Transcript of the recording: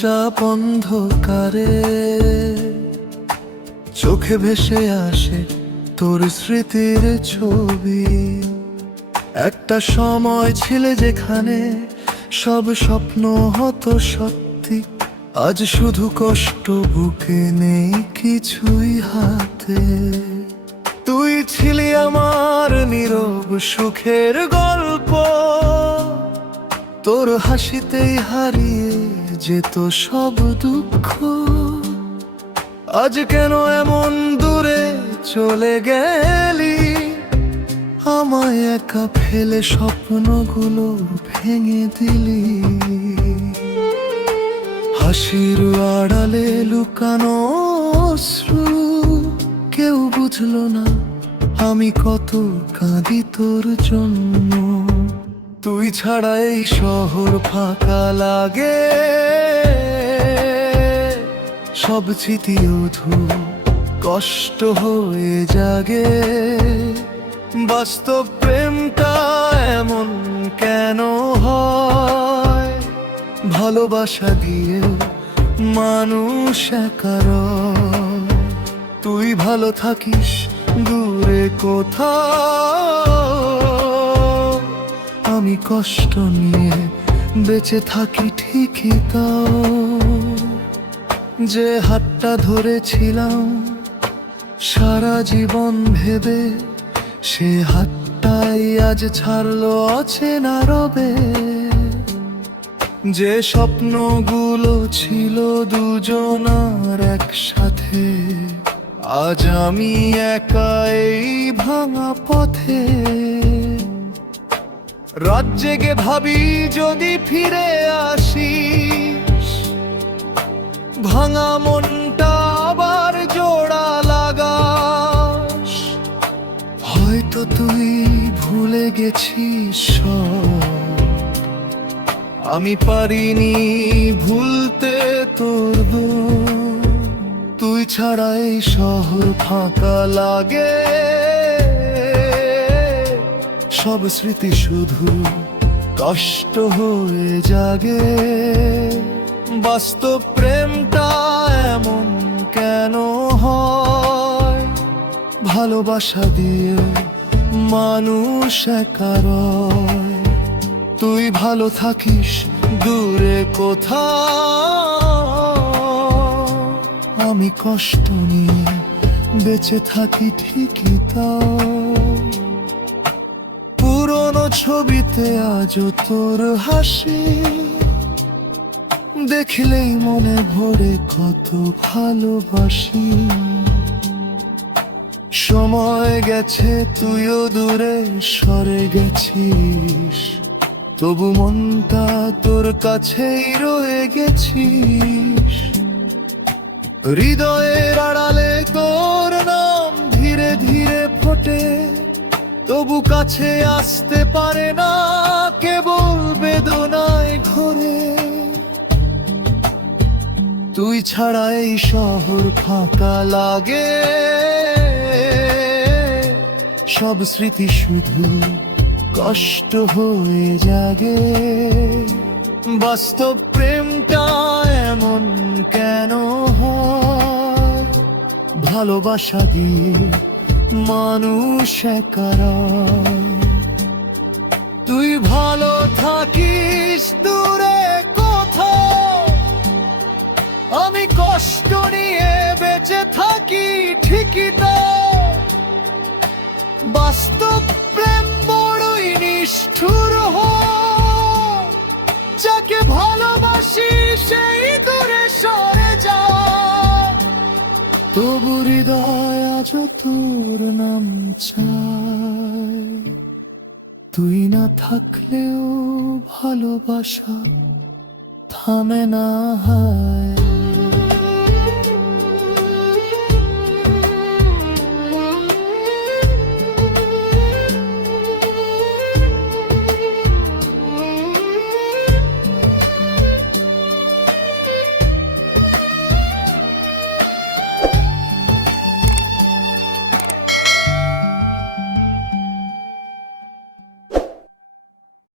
চুপচাপ অন্ধকারে চোখে ভেসে আসে তোর স্মৃতির ছবি। একটা সময় ছিলে যেখানে সব স্বপ্ন হতো সত্যি, আজ শুধু কষ্ট, বুকে নেই কিছুই হাতে। তুই ছিলি আমার নীরব সুখের গল্প, তোর হাসিতেই হারিয়ে যেত সব দুঃখ। আজ কেন এমন দূরে চলে গেলি, আমায় একা ফেলে স্বপ্নগুলো ভেঙে দিলি। হাসির আড়ালে লুকানো অশ্রু, কেউ বুঝলো না আমি কত কাঁদি তোর জন্য। তুই ছাড়া এই শহর ফাঁকা লাগে, সব স্মৃতি শুধু কষ্ট হয়ে জাগে। বাস্তব প্রেমটা এমন কেন হয়, ভালোবাসা দিয়ে মানুষ একা রয়। তুই ভালো থাকিস দূরে কোথাও, আমি কষ্ট নিয়ে বেঁচে থাকি ঠিকই তাও। যে হাতটা ধরেছিলাম সারা জীবন ভেবে, সে হাতটাই আজ ছাড়লো অচেনা রবে। যে স্বপ্নগুলো ছিল দুজনার একসাথে, আজ আমি একা এই ভাঙা পথে। রাত জেগে ভাবি যদি ফিরে আসিস, ভাঙা মনটা আবার জোড়া লাগাস। হয়তো তুই ভুলে গেছিস সব, আমি পারিনি ভুলতে তোর দোষ। তুই ছাড়া এই শহর ফাঁকা লাগে, সব স্মৃতি শুধু কষ্ট হয়ে জাগে। বাস্তব প্রেমটা এমন কেন হয়, ভালোবাসা দিয়ে মানুষ একা রয়। তুই ভালো থাকিস দূরে কোথাও, আমি কষ্ট নিয়ে বেঁচে থাকি ঠিকই তাও। পুরনো ছবিতে আজও তোর হাসি, দেখলেই মনে ভরে কত ভালোবাসি। সময় গেছে তুইও দূরে সরে গেছিস, তবু মনটা তোর কাছেই রয়ে গেছিস। হৃদয়ের আড়ালে তোর নাম ধীরে ধীরে ফোটে, তবু কাছে আসতে পারে না, কেবল বেদনায় ঘোরে। তুই ছাড়া এই শহর ফাঁকা লাগে, সব স্মৃতি শুধু কষ্ট হয়ে জাগে। বাস্তব প্রেমটা এমন কেন হয়, ভালোবাসা দিয়ে মানুষ একা রয়। তুই ভালো থাকিস দূরে কোথাও, আমি কষ্ট নিয়ে বেঁচে থাকি ঠিকই তো। বাস্তব প্রেম বড়ই নিষ্ঠুর হয়, যাকে ভালোবাসি সেই দূরে সরে যায়। তবু হৃদয় আজ তোর নাম চায়, তুই না থাকলেও ভালোবাসা থামে না।